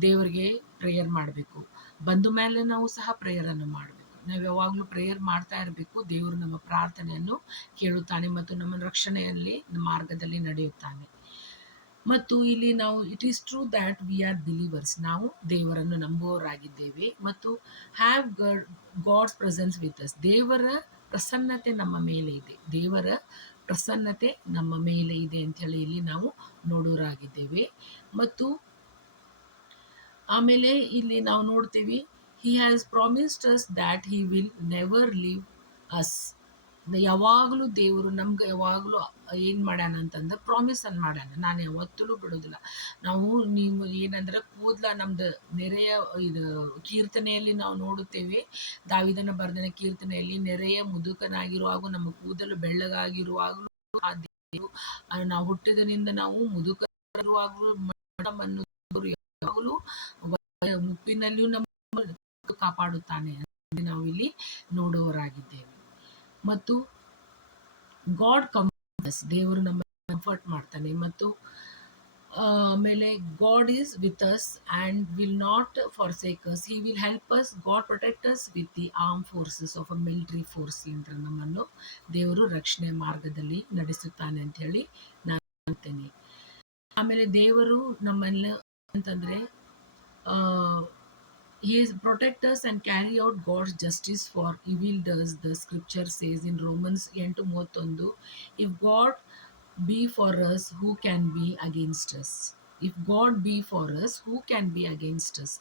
ದೇವರಿಗೆ ಪ್ರೇಯರ್ ಮಾಡಬೇಕು. ಬಂದ ಮೇಲೆ ನಾವು ಸಹ ಪ್ರೇಯರನ್ನು ಮಾಡಬೇಕು. ನಾವು ಯಾವಾಗಲೂ ಪ್ರೇಯರ್ ಮಾಡ್ತಾ ಇರಬೇಕು. ದೇವರು ನಮ್ಮ ಪ್ರಾರ್ಥನೆಯನ್ನು ಕೇಳುತ್ತಾನೆ ಮತ್ತು ನಮ್ಮ ರಕ್ಷಣೆಯಲ್ಲಿ ಮಾರ್ಗದಲ್ಲಿ ನಡೆಯುತ್ತಾನೆ. ಮತ್ತು ಇಲ್ಲಿ ನಾವು it is true that we are believers, ನಾವು ದೇವರನ್ನು ನಂಬುವವರಾಗಿದ್ದೇವೆ ಮತ್ತು have God's presence with us, ದೇವರ ಪ್ರಸನ್ನತೆ ನಮ್ಮ ಮೇಲೆ ಇದೆ, ದೇವರ ಪ್ರಸನ್ನತೆ ನಮ್ಮ ಮೇಲೆ ಇದೆ ಅಂತ ಹೇಳಿ ಇಲ್ಲಿ ನಾವು ನೋಡೋರಾಗಿದ್ದೇವೆ. ಮತ್ತು ಆಮೇಲೆ ಇಲ್ಲಿ ನಾವು ನೋಡ್ತೀವಿ, he has promised us that he will never leave us. ಯಾವಾಗಲೂ ದೇವರು ನಮ್ಗೆ ಯಾವಾಗಲೂ ಏನು ಮಾಡ್ಯಾನ ಅಂತಂದ್ರೆ ಪ್ರಾಮಿಸನ್ನು ಮಾಡ್ಯಾನ, ನಾನು ಯಾವತ್ತೂ ಬಿಡೋದಿಲ್ಲ. ನಾವು ನೀವು ಏನಂದ್ರೆ ಕೂದಲ ನಮ್ದು ನೆರೆಯ ಇದು ಕೀರ್ತನೆಯಲ್ಲಿ ನಾವು ನೋಡುತ್ತೇವೆ, ದಾವಿದನ ಬರೆದನ ಕೀರ್ತನೆಯಲ್ಲಿ ನೆರೆಯ ಮುದುಕನಾಗಿರುವಾಗ, ನಮ್ಮ ಕೂದಲು ಬೆಳ್ಳಗಾಗಿರುವಾಗಲೂ ಆ ದೇವರು, ನಾವು ಹುಟ್ಟಿದನಿಂದ ನಾವು ಮುದುಕರಾಗಿರುವಾಗಲೂ ನಮ್ಮನ್ನು ಯಾವಾಗಲೂ ಮುಪ್ಪಿನಲ್ಲಿಯೂ ನಮ್ಮ ಕಾಪಾಡುತ್ತಾನೆ ಅಂತ ನಾವು ಇಲ್ಲಿ ನೋಡುವವರಾಗಿದ್ದೇವೆ. ಮತ್ತು ಗಾಡ್ ಕಂಫರ್ಟ್ಸ್, ದೇವರು ನಮ್ಮ ಕಂಫರ್ಟ್ ಮಾಡ್ತಾನೆ. ಮತ್ತು ಆಮೇಲೆ God is with us and will not forsake us, he will help us, God protect us with the arm forces of a military force ಅಂತ ನಮ್ಮನ್ನು ದೇವರು ರಕ್ಷಣೆ ಮಾರ್ಗದಲ್ಲಿ ನಡೆಸುತ್ತಾನೆ ಅಂತ ಹೇಳಿ ನಾನು ಹೇಳ್ತೇನೆ. ಆಮೇಲೆ ದೇವರು ನಮ್ಮಲ್ಲಿ ಅಂತಂದರೆ He is protect us and carry out God's justice for evil does, the scripture says in Romans 8:31. If God be for us, who can be against us? If God be for us, who can be against us?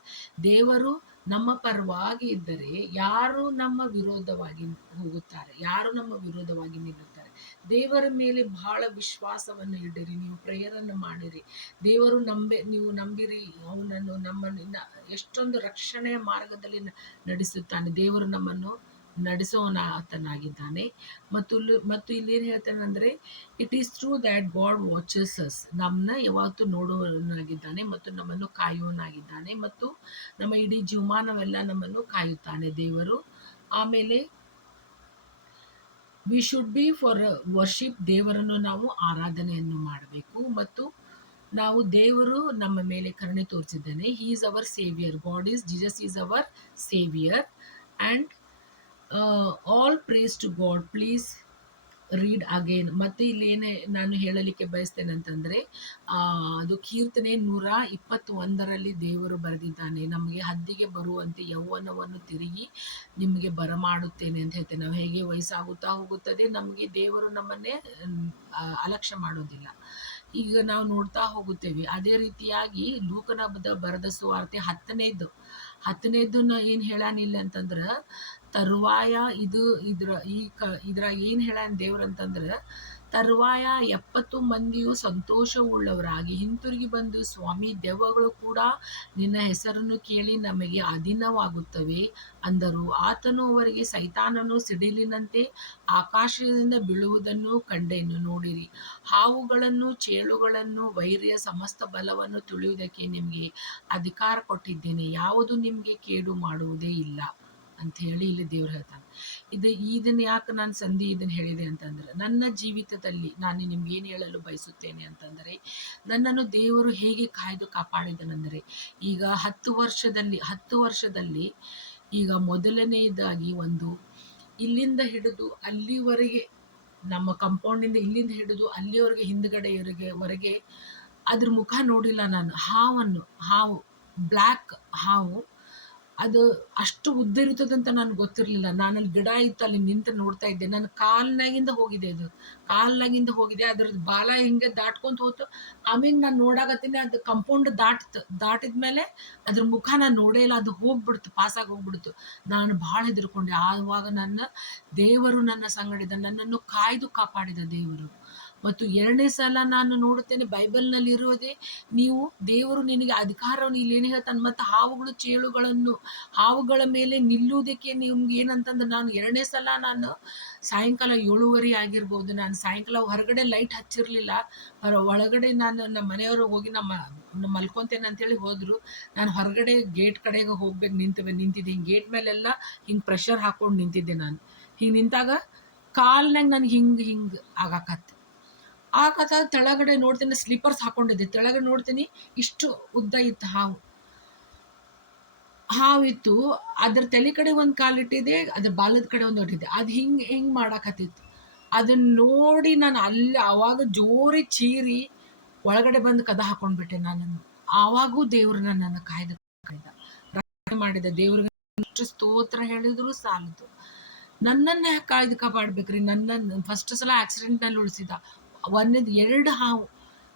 ದೇವರು ನಮ್ಮ ಪರವಾಗಿ ಇದ್ದರೆ ಯಾರು ನಮ್ಮ ವಿರೋಧವಾಗಿ ಹೋಗುತ್ತಾರೆ, ಯಾರು ನಮ್ಮ ವಿರೋಧವಾಗಿ ನಿಲ್ಲುತ್ತಾರೆ? ದೇವರ ಮೇಲೆ ಬಹಳ ವಿಶ್ವಾಸವನ್ನು ಇಡಿರಿ, ನೀವು ಪ್ರೇಯರನ್ನು ಮಾಡಿರಿ, ದೇವರು ನೀವು ನಂಬಿರಿ, ಅವನನ್ನು ನಮ್ಮನ್ನು ಎಷ್ಟೊಂದು ರಕ್ಷಣೆಯ ಮಾರ್ಗದಲ್ಲಿ ನಡೆಸುತ್ತಾನೆ. ದೇವರು ನಮ್ಮನ್ನು ನಡೆಸೋನಾತನಾಗಿದ್ದಾನೆ. ಮತ್ತು ಇಲ್ಲಿ ಏನು ಹೇಳ್ತಾನೆ ಅಂದರೆ, it is true that god watches us, ನಮ್ಮನ್ನ ಯಾವತ್ತೂ ನೋಡುವವನಾಗಿದ್ದಾನೆ ಮತ್ತು ನಮ್ಮನ್ನು ಕಾಯುವನಾಗಿದ್ದಾನೆ ಮತ್ತು ನಮ್ಮ ಇಡೀ ಜೀವಮಾನವೆಲ್ಲ ನಮ್ಮನ್ನು ಕಾಯುತ್ತಾನೆ ದೇವರು. ಆಮೇಲೆ we should be for worship, ದೇವರನ್ನು ನಾವು ಆರಾಧನೆಯನ್ನು ಮಾಡಬೇಕು ಮತ್ತು ನಾವು ದೇವರು ನಮ್ಮ ಮೇಲೆ ಕರುಣೆ ತೋರಿಸಿದ್ದಾನೆ. He is our saviour, God is, Jesus is our saviour and all praise to God. Please read again. ಮತ್ತು ಇಲ್ಲಿ ಏನೇ ನಾನು ಹೇಳಲಿಕ್ಕೆ ಬಯಸ್ತೇನೆ ಅಂತಂದರೆ, ಅದು ಕೀರ್ತನೆ 121 ದೇವರು ಬರೆದಿದ್ದಾನೆ, ನಮಗೆ ಹದ್ದಿಗೆ ಬರುವಂತೆ ಯೌವನವನ್ನು ತಿರುಗಿ ನಿಮಗೆ ಬರಮಾಡುತ್ತೇನೆ ಅಂತ ಹೇಳ್ತೇನೆ. ನಾವು ಹೇಗೆ ವಯಸ್ಸಾಗುತ್ತಾ ಹೋಗುತ್ತದೆ, ನಮಗೆ ದೇವರು ನಮ್ಮನ್ನೇ ಅಲಕ್ಷ್ಯ ಮಾಡೋದಿಲ್ಲ. ಈಗ ನಾವು ನೋಡ್ತಾ ಹೋಗುತ್ತೇವೆ. ಅದೇ ರೀತಿಯಾಗಿ ಲೂಕನ ಬರೆದ ಸುವಾರ್ತೆ 10ನೇದು ಏನು ಹೇಳಾನಿಲ್ಲ ಅಂತಂದ್ರೆ, ತರುವಾಯ ಇದ್ರ ಏನು ಹೇಳಾನ ದೇವ್ರಂತಂದ್ರೆ, ತರುವಾಯ 70 ಮಂದಿಯು ಸಂತೋಷವುಳ್ಳವರಾಗಿ ಹಿಂತಿರುಗಿ ಬಂದು, ಸ್ವಾಮಿ, ದೆವ್ವಗಳು ಕೂಡ ನಿನ್ನ ಹೆಸರನ್ನು ಕೇಳಿ ನಮಗೆ ಅಧೀನವಾಗುತ್ತವೆ ಅಂದರು. ಆತನು ಅವರಿಗೆ, ಸೈತಾನನು ಸಿಡಿಲಿನಂತೆ ಆಕಾಶದಿಂದ ಬೀಳುವುದನ್ನು ಕಂಡೆನು, ನೋಡಿರಿ, ಹಾವುಗಳನ್ನು, ಚೇಳುಗಳನ್ನು, ವೈರಿಯ ಸಮಸ್ತ ಬಲವನ್ನು ತುಳಿಯುವುದಕ್ಕೆ ನಿಮಗೆ ಅಧಿಕಾರ ಕೊಟ್ಟಿದ್ದೇನೆ, ಯಾವುದು ನಿಮಗೆ ಕೇಡು ಮಾಡುವುದೇ ಇಲ್ಲ ಅಂತ ಹೇಳಿ ಇಲ್ಲಿ ದೇವ್ರು ಹೇಳ್ತಾನೆ. ಇದನ್ನ ಯಾಕೆ ನಾನು ಇದನ್ನು ಹೇಳಿದೆ ಅಂತಂದ್ರೆ, ನನ್ನ ಜೀವಿತದಲ್ಲಿ ನಾನು ನಿಮ್ಗೆ ಏನು ಹೇಳಲು ಬಯಸುತ್ತೇನೆ ಅಂತಂದರೆ, ನನ್ನನ್ನು ದೇವರು ಹೇಗೆ ಕಾಯ್ದು ಕಾಪಾಡಿದನೆಂದರೆ, ಈಗ 10 ವರ್ಷದಲ್ಲಿ ಈಗ ಮೊದಲನೆಯದಾಗಿ ಇಲ್ಲಿಂದ ಹಿಡಿದು ಅಲ್ಲಿವರೆಗೆ, ನಮ್ಮ ಕಂಪೌಂಡಿಂದ ಇಲ್ಲಿಂದ ಹಿಡಿದು ಅಲ್ಲಿವರೆಗೆ ಹಿಂದ್ಗಡೆವರೆಗೆ ಅದ್ರ ಮುಖ ನೋಡಿಲ್ಲ ನಾನು. ಹಾವು ಬ್ಲ್ಯಾಕ್ ಹಾವು, ಅದು ಅಷ್ಟು ಉದ್ದ ಇರ್ತದಂತ ನನಗೆ ಗೊತ್ತಿರಲಿಲ್ಲ. ನಾನಲ್ಲಿ ಗಿಡ ಇತ್ತು, ಅಲ್ಲಿ ನಿಂತು ನೋಡ್ತಾ ಇದ್ದೆ. ನನ್ನ ಕಾಲ್ನಾಗಿಂದ ಹೋಗಿದೆ, ಅದ್ರದ್ದು ಬಾಲ ಹಿಂಗೆ ದಾಟ್ಕೊಂತ ಹೋತು. ಆಮೇಲೆ ನಾನು ನೋಡಾಕತ್ತೀನಿ, ಅದು ಕಂಪೌಂಡ್ ದಾಟಿದ್ಮೇಲೆ ಅದ್ರ ಮುಖ ನಾನು ನೋಡೇ ಇಲ್ಲ, ಅದು ಪಾಸಾಗಿ ಹೋಗ್ಬಿಡ್ತು. ನಾನು ಭಾಳ ಹೆದರ್ಕೊಂಡೆ. ಆವಾಗ ದೇವರು ನನ್ನ ಸಂಗಡಿದ, ನನ್ನನ್ನು ಕಾಯ್ದು ಕಾಪಾಡಿದ ದೇವರು. ಮತ್ತು 2ನೇ ಸಲ ನಾನು ನೋಡುತ್ತೇನೆ, ಬೈಬಲ್ನಲ್ಲಿ ಇರೋದೇ, ನೀವು ದೇವರು ನಿನಗೆ ಅಧಿಕಾರವನ್ನು ಇಲ್ಲೇನು ಹೇಳ್ತಾನೆ, ಮತ್ತು ಹಾವುಗಳ ಮೇಲೆ ನಿಲ್ಲುವುದಕ್ಕೆ ನಿಮ್ಗೆ ಏನಂತಂದ್ರೆ, ನಾನು 2ನೇ ಸಲ ನಾನು ಸಾಯಂಕಾಲ 7:30 ಆಗಿರ್ಬೋದು, ನಾನು ಸಾಯಂಕಾಲ ಹೊರಗಡೆ ಲೈಟ್ ಹಚ್ಚಿರಲಿಲ್ಲ, ಒಳಗಡೆ ನಾನು ನಮ್ಮ ಮನೆಯವರು ಹೋಗಿ ಮಲ್ಕೊತೇನೆ ಅಂತೇಳಿ ಹೋದರು. ನಾನು ಹೊರಗಡೆ ಗೇಟ್ ಕಡೆಗೆ ಹೋಗ್ಬೇಕು ನಿಂತಿದ್ದೆ, ಹಿಂಗೆ ಗೇಟ್ ಮೇಲೆಲ್ಲ ಹಿಂಗೆ ಪ್ರೆಷರ್ ಹಾಕ್ಕೊಂಡು ನಿಂತಿದ್ದೆ. ನಾನು ಹಿಂಗೆ ನಿಂತಾಗ ಕಾಲ್ನಾಗ ನನ್ಗೆ ಹಿಂಗೆ ಆಗಾಕತ್ತು. ತೆಳಗಡೆ ನೋಡ್ತೀನಿ, ಸ್ಲೀಪರ್ಸ್ ಹಾಕೊಂಡಿದ್ದೆ. ತೆಳಗಡೆ ನೋಡ್ತೀನಿ, ಇಷ್ಟು ಉದ್ದ ಇತ್ತು ಹಾವಿತ್ತು. ಅದ್ರ ತಲೆ ಕಡೆ ಒಂದು ಕಾಲಿಟ್ಟಿದೆ, ಅದ್ರ ಬಾಲದ ಕಡೆ ಒಂದು ಹೊಟ್ಟಿದ್ದೆ. ಅದು ಹಿಂಗೆ ಮಾಡಾಕತ್ತಿತ್ತು. ಅದನ್ನ ನೋಡಿ ನಾನು ಅಲ್ಲಿ ಆವಾಗ ಜೋರಿ ಚೀರಿ ಒಳಗಡೆ ಬಂದು ಕದ ಹಾಕೊಂಡ್ಬಿಟ್ಟೆ ನಾನು. ಆವಾಗೂ ದೇವ್ರು ನನ್ನನ್ನು ಕಾಯ್ದ ರಕ್ಷಣೆ ಮಾಡಿದ. ದೇವ್ರಿಗೆ ಎಷ್ಟು ಸ್ತೋತ್ರ ಹೇಳಿದ್ರು ಸಾಲದು. ನನ್ನನ್ನೇ ಕಾಯ್ದು ಕಾಪಾಡ್ಬೇಕ್ರಿ. ನನ್ನನ್ನು ಫಸ್ಟ್ ಸಲ ಆಕ್ಸಿಡೆಂಟ್ನಲ್ಲಿ ಉಳಿಸಿದ. ಒಂದನೇದು 2 ಹಾವು.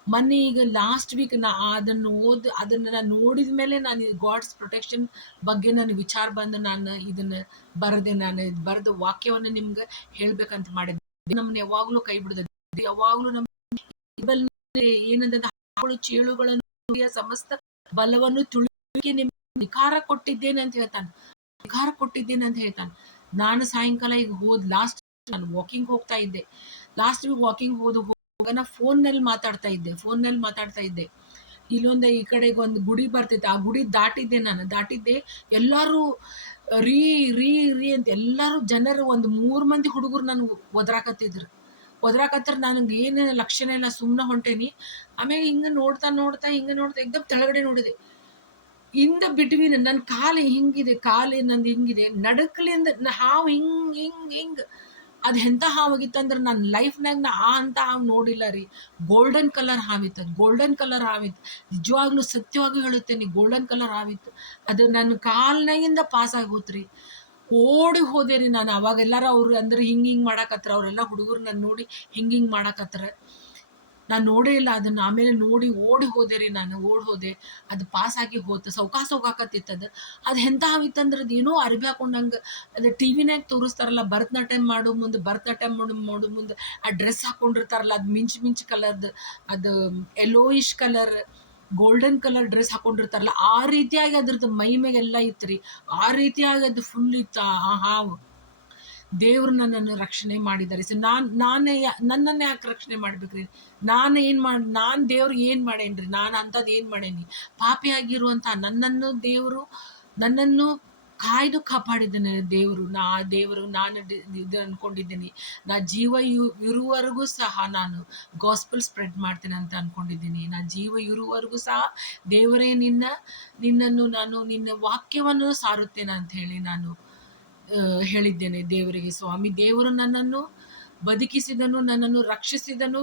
ಮೊನ್ನೆ ಈಗ ಲಾಸ್ಟ್ ವೀಕ್ ಅದನ್ನು ನಾನು ನೋಡಿದ ಮೇಲೆ ನಾನು ಗಾಡ್ಸ್ ಪ್ರೊಟೆಕ್ಷನ್ ಬಗ್ಗೆ ನಾನು ವಿಚಾರ ಬಂದು ನಾನು ಇದನ್ನು ಬರೆದ ವಾಕ್ಯವನ್ನು ನಿಮ್ಗೆ ಹೇಳ್ಬೇಕಂತ ಮಾಡಿದ್ದೆ. ನಮ್ಮನ್ನ ಯಾವಾಗಲೂ ಕೈ ಬಿಡದ, ಯಾವಾಗಲೂ ನಮ್ಮ ಏನಂದ್ರೆ ಹಾಳು ಚೇಳುಗಳನ್ನು ಸಮಸ್ತ ಬಲವನ್ನು ತುಳಿಕೆ ನಿಮ್ಗೆ ಅಧಿಕಾರ ಕೊಟ್ಟಿದ್ದೇನೆ ಅಂತ ಹೇಳ್ತಾನೆ. ನಾನು ಸಾಯಂಕಾಲ ಈಗ ಲಾಸ್ಟ್ ನಾನು ವಾಕಿಂಗ್ ಹೋಗ್ತಾ ಇದ್ದೆ. ಲಾಸ್ಟ್ ವೀಕ್ ವಾಕಿಂಗ್ ಹೋಗ ಫೋನ್ನಲ್ಲಿ ಮಾತಾಡ್ತಾ ಇದ್ದೆ. ಇಲ್ಲೊಂದು ಈ ಕಡೆಗೆ ಒಂದು ಗುಡಿ ಬರ್ತಿತ್ತು. ಆ ಗುಡಿ ದಾಟಿದ್ದೆ. ಎಲ್ಲರೂ ರೀ ರೀ ರೀ ಅಂತ ಎಲ್ಲರೂ ಜನರು, ಒಂದು 3 ಮಂದಿ ಹುಡುಗರು ನನಗೆ ಒದರಾಕತ್ತಿದ್ರು. ನನಗೆ ಏನು ಲಕ್ಷಣ ಇಲ್ಲ, ಸುಮ್ಮನೆ ಹೊಂಟೇನಿ. ಆಮೇಲೆ ಹಿಂಗೆ ನೋಡ್ತಾ ಎಕ್ದಮ್ ತೆಳಗಡೆ ನೋಡಿದೆ. ಇಂದ ಬಿಟ್ವೀನ್ ನನ್ನ ಕಾಲು ನಂದು ಹಿಂಗಿದೆ, ನಡಕಲಿಂದ ಹಾವು ಹಿಂಗ್ ಅದು ಎಂಥ ಹಾವಾಗಿತ್ತಂದ್ರೆ ನನ್ನ ಲೈಫ್ನಾಗ ಅಂತ ಹಾವು ನೋಡಿಲ್ಲ ರೀ. ಗೋಲ್ಡನ್ ಕಲರ್ ಹಾವಿತ್ತು. ನಿಜವಾಗ್ಲೂ ಸತ್ಯವಾಗಿ ಹೇಳುತ್ತೇನೆ, ಗೋಲ್ಡನ್ ಕಲರ್ ಹಾವಿತ್ತು. ಅದು ನನ್ನ ಕಾಲ್ನಾಗಿಂದ ಪಾಸ್ ಆಗೋತ್ರಿ. ಓಡಿ ಹೋದೆ ರೀ ನಾನು. ಅವಾಗ ಎಲ್ಲಾರು ಅವ್ರು ಅಂದ್ರೆ ಹಿಂಗೆ ಮಾಡಾಕತ್ರ, ಅವರೆಲ್ಲ ಹುಡುಗರು ನನ್ನ ನೋಡಿ ಹಿಂಗೆ ಮಾಡಾಕತ್ರ. ನಾನು ನೋಡೇ ಇಲ್ಲ ಅದನ್ನು. ಆಮೇಲೆ ನೋಡಿ ಓಡಿ ಹೋದೆ. ಅದು ಪಾಸ್ ಆಗಿ ಹೋತು. ಸೌಕಾಸ ಹೋಗಾಕತ್ತಿತ್ತು. ಅದು ಎಂಥ ಹಾವಿತ್ತಂದ್ರೆ ಅದೇನೋ ಅರ್ಬಿ ಹಾಕೊಂಡಂಗೆ, ಅದು ಟಿವಿನಾಗ ತೋರಿಸ್ತಾರಲ್ಲ, ಭರತನಾಟ್ಯಂ ಮಾಡೋ ಮುಂದೆ ಆ ಡ್ರೆಸ್ ಹಾಕೊಂಡಿರ್ತಾರಲ್ಲ, ಅದು ಮಿಂಚು ಕಲರ್ದು, ಅದು yellowish colour golden colour dress ಹಾಕೊಂಡಿರ್ತಾರಲ್ಲ, ಆ ರೀತಿಯಾಗಿ ಅದ್ರದ್ದು ಮೈ ಮೇಗೆಲ್ಲ ಇತ್ತು ರೀ. ಆ ರೀತಿಯಾಗಿ ಅದು ಫುಲ್ ಇತ್ತು ಆ ಹಾವು. ದೇವ್ರು ನನ್ನನ್ನು ರಕ್ಷಣೆ ಮಾಡಿದ್ದಾರೆ. ಸೊ ನನ್ನನ್ನು ಯಾಕೆ ರಕ್ಷಣೆ ಮಾಡ್ಬೇಕ್ರಿ? ನಾನು ದೇವ್ರು ಏನು ಮಾಡೇನ್ರಿ? ನಾನು ಅಂಥದ್ದು ಏನು ಮಾಡೇನಿ? ಪಾಪಿಯಾಗಿರುವಂಥ ನನ್ನನ್ನು ಕಾಯ್ದು ಕಾಪಾಡಿದ್ದಾನೆ ದೇವರು. ನಾನು ಇದು ಅನ್ಕೊಂಡಿದ್ದೀನಿ, ನಾ ಜೀವ ಇರುವವರೆಗೂ ಸಹ ನಾನು ಗಾಸ್ಪಲ್ ಸ್ಪ್ರೆಡ್ ಮಾಡ್ತೇನೆ ಅಂತ ಅನ್ಕೊಂಡಿದ್ದೀನಿ. ನಾ ಜೀವ ಇರುವವರೆಗೂ ಸಹ ದೇವರೇ ನಿನ್ನ ವಾಕ್ಯವನ್ನು ಸಾರುತ್ತೇನೆ ಅಂತ ಹೇಳಿ ನಾನು ಹೇಳಿದ್ದೇನೆ ದೇವರಿಗೆ. ಸ್ವಾಮಿ ದೇವರು ನನ್ನನ್ನು ಬದುಕಿಸಿದನು, ನನ್ನನ್ನು ರಕ್ಷಿಸಿದನು.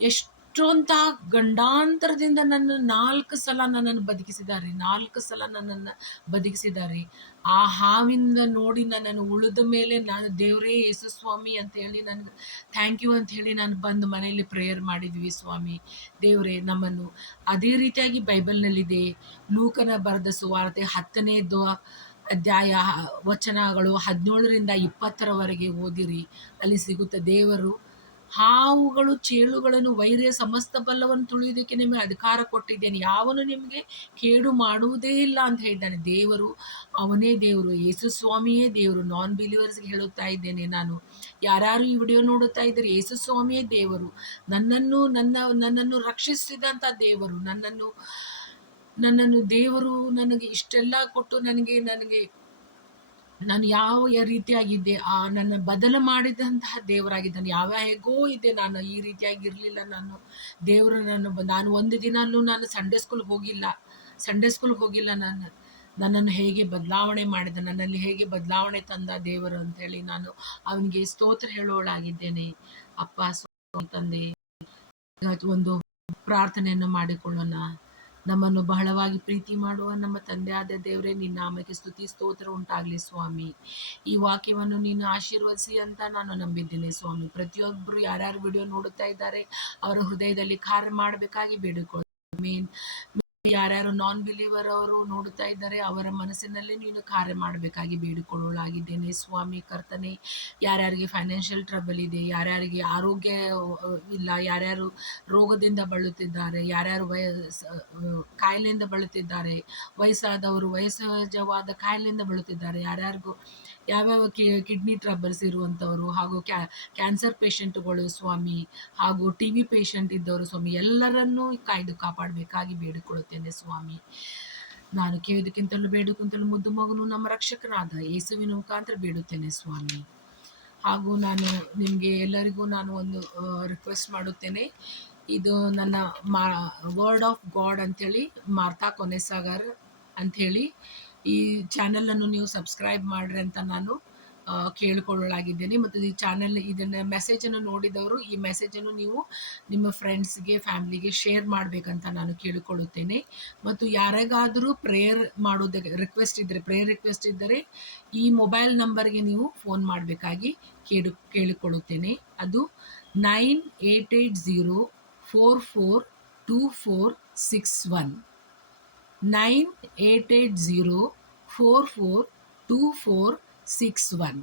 ಎಷ್ಟೊಂತ ಗಂಡಾಂತರದಿಂದ 4 ಸಲ ನನ್ನನ್ನು ಬದುಕಿಸಿದ್ದಾರೆ. ಆ ಹಾವಿಂದ ನೋಡಿ ನನ್ನನ್ನು ಉಳಿದ ಮೇಲೆ ನಾನು ದೇವರೇ ಯೇಸು ಸ್ವಾಮಿ ಅಂತ ಹೇಳಿ ನನಗೆ ಥ್ಯಾಂಕ್ ಯು ಅಂತ ಹೇಳಿ ನಾನು ಬಂದು ಮನೆಯಲ್ಲಿ ಪ್ರೇಯರ್ ಮಾಡಿದ್ವಿ. ಸ್ವಾಮಿ ದೇವರೇ ನಮ್ಮನ್ನು ಅದೇ ರೀತಿಯಾಗಿ ಬೈಬಲ್ನಲ್ಲಿದೆ. ಲೂಕನ ಬರೆದ ಸುವಾರ್ತೆ 10ನೇ ಅಧ್ಯಾಯ ವಚನಗಳು 17ರಿಂದ 20ರವರೆಗೆ ಓದಿರಿ. ಅಲ್ಲಿ ಸಿಗುತ್ತೆ ದೇವರು ಹಾವುಗಳು ಚೇಳುಗಳನ್ನು ವೈರಿಯ ಸಮಸ್ತ ಬಲವನ್ನು ತುಳಿಯುವುದಕ್ಕೆ ನಿಮಗೆ ಅಧಿಕಾರ ಕೊಟ್ಟಿದ್ದೇನೆ, ಯಾವನು ನಿಮಗೆ ಕೇಡು ಮಾಡುವುದೇ ಇಲ್ಲ ಅಂತ ಹೇಳಿದ್ದಾನೆ. ದೇವರು ಅವನೇ ದೇವರು, ಯೇಸು ಸ್ವಾಮಿಯೇ ದೇವರು. ನಾನ್ ಬಿಲೀವರ್ಸ್ಗೆ ಹೇಳುತ್ತಾ ಇದ್ದೇನೆ ನಾನು, ಯಾರ್ಯಾರು ಈ ವಿಡಿಯೋ ನೋಡುತ್ತಾ ಇದ್ದಾರೆ, ಯೇಸು ಸ್ವಾಮಿಯೇ ದೇವರು. ನನ್ನನ್ನು ರಕ್ಷಿಸಿದಂಥ ದೇವರು, ನನ್ನನ್ನು ದೇವರು ನನಗೆ ಇಷ್ಟೆಲ್ಲ ಕೊಟ್ಟು ನಾನು ಯಾವ ರೀತಿಯಾಗಿದ್ದೆ ನನ್ನ ಬದಲು ಮಾಡಿದಂತಹ ದೇವರಾಗಿದ್ದಾನೆ. ಹೇಗೋ ಇದ್ದೆ ನಾನು, ಈ ರೀತಿಯಾಗಿ ಇರಲಿಲ್ಲ ನಾನು. ದೇವರು ನಾನು ಒಂದು ದಿನಲ್ಲೂ ನಾನು ಸಂಡೇ ಸ್ಕೂಲ್ಗೆ ಹೋಗಿಲ್ಲ. ನನ್ನನ್ನು ಹೇಗೆ ಬದಲಾವಣೆ ಮಾಡಿದ, ನನ್ನಲ್ಲಿ ಹೇಗೆ ಬದಲಾವಣೆ ತಂದ ದೇವರು ಅಂತೇಳಿ ನಾನು ಅವನಿಗೆ ಸ್ತೋತ್ರ ಹೇಳೋಳಾಗಿದ್ದೇನೆ. ಅಪ್ಪ ಸ್ವಾಮಿ ತಂದೆ, ಒಂದು ಪ್ರಾರ್ಥನೆಯನ್ನು ಮಾಡಿಕೊಳ್ಳೋಣ. ನಮ್ಮನ್ನು ಬಹಳವಾಗಿ ಪ್ರೀತಿ ಮಾಡುವ ನಮ್ಮ ತಂದೆಯಾದ ದೇವರೇ, ನಿನ್ನ ನಾಮಕ್ಕೆ ಸ್ತುತಿ ಸ್ತೋತ್ರ ಉಂಟಾಗಲಿ ಸ್ವಾಮಿ. ಈ ವಾಕ್ಯವನ್ನು ನೀನು ಆಶೀರ್ವದಿಸಿ ಅಂತ ನಾನು ನಂಬಿದ್ದೇನೆ ಸ್ವಾಮಿ. ಪ್ರತಿಯೊಬ್ಬರು ಯಾರ್ಯಾರು ವಿಡಿಯೋ ನೋಡುತ್ತಾ ಇದ್ದಾರೆ ಅವರ ಹೃದಯದಲ್ಲಿ ಕಾರ್ಯ ಮಾಡಬೇಕಾಗಿ ಬೇಡಿಕೊಳ್ಳಿ. ಯಾರ್ಯಾರು ನಾನ್ ಬಿಲೀವರ್ ಅವರು ನೋಡುತ್ತಾ ಇದ್ದಾರೆ ಅವರ ಮನಸ್ಸಿನಲ್ಲಿ ನೀನು ಕಾರ್ಯ ಮಾಡಬೇಕಾಗಿ ಬೇಡಿಕೊಳ್ಳಲಾಗಿದ್ದೇನೆ ಸ್ವಾಮಿ ಕರ್ತನೆ. ಯಾರ್ಯಾರಿಗೆ ಫೈನಾನ್ಷಿಯಲ್ ಟ್ರಬಲ್ ಇದೆ, ಯಾರ್ಯಾರಿಗೆ ಆರೋಗ್ಯ ಇಲ್ಲ, ಯಾರ್ಯಾರು ರೋಗದಿಂದ ಬಳಲುತ್ತಿದ್ದಾರೆ, ಯಾರ್ಯಾರು ಕಾಯಿಲೆಯಿಂದ ಬಳಲುತ್ತಿದ್ದಾರೆ, ವಯಸ್ಸಾದವರು ವಯಸ್ಸಹಜವಾದ ಕಾಯಿಲೆಯಿಂದ ಬಳಲುತ್ತಿದ್ದಾರೆ, ಯಾರ್ಯಾರಿಗೂ ಯಾವ್ಯಾವ ಕಿಡ್ನಿ ಟ್ರಬಲ್ಸ್ ಇರುವಂಥವರು, ಹಾಗೂ ಕ್ಯಾನ್ಸರ್ ಪೇಷಂಟ್ಗಳು ಸ್ವಾಮಿ, ಹಾಗೂ TB ಪೇಷಂಟ್ ಇದ್ದವರು ಸ್ವಾಮಿ, ಎಲ್ಲರನ್ನೂ ಕಾಯ್ದು ಕಾಪಾಡಬೇಕಾಗಿ ಬೇಡಿಕೊಳ್ಳುತ್ತೇನೆ ಸ್ವಾಮಿ. ನಾನು ಕೇಳುವುದಕ್ಕಿಂತಲೂ ಬೇಡುಕ್ಕಿಂತಲೂ ಮುದ್ದು ಮಗನು ನಮ್ಮ ರಕ್ಷಕನಾದ ಯೇಸುವಿನ ಮುಖಾಂತರ ಬೇಡುತ್ತೇನೆ ಸ್ವಾಮಿ. ಹಾಗೂ ನಾನು ನಿಮಗೆ ಎಲ್ಲರಿಗೂ ನಾನು ಒಂದು ರಿಕ್ವೆಸ್ಟ್ ಮಾಡುತ್ತೇನೆ. ಇದು ನನ್ನ ವರ್ಡ್ ಆಫ್ ಗಾಡ್ ಅಂಥೇಳಿ ಮಾರ್ತಾ ಕೊನೆಸಾಗರ್ ಅಂಥೇಳಿ ಈ ಚಾನಲನ್ನು ನೀವು ಸಬ್ಸ್ಕ್ರೈಬ್ ಮಾಡಿರಿ ಅಂತ ನಾನು ಕೇಳಿಕೊಳ್ಳಲಾಗಿದ್ದೇನೆ. ಮತ್ತು ಈ ಚಾನಲ್ ಇದನ್ನು ಮೆಸೇಜನ್ನು ನೋಡಿದವರು ಈ ಮೆಸೇಜನ್ನು ನೀವು ನಿಮ್ಮ ಫ್ರೆಂಡ್ಸ್ಗೆ ಫ್ಯಾಮಿಲಿಗೆ ಶೇರ್ ಮಾಡಬೇಕಂತ ನಾನು ಕೇಳಿಕೊಳ್ಳುತ್ತೇನೆ. ಮತ್ತು ಯಾರಿಗಾದರೂ ಪ್ರೇಯರ್ ಮಾಡೋದಕ್ಕೆ ಪ್ರೇಯರ್ ರಿಕ್ವೆಸ್ಟ್ ಇದ್ದರೆ ಈ ಮೊಬೈಲ್ ನಂಬರ್ಗೆ ನೀವು ಫೋನ್ ಮಾಡಬೇಕಾಗಿ ಕೇಳಿಕೊಳ್ಳುತ್ತೇನೆ. ಅದು 9880442461 9880442461.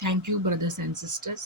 Thank you, brothers and sisters.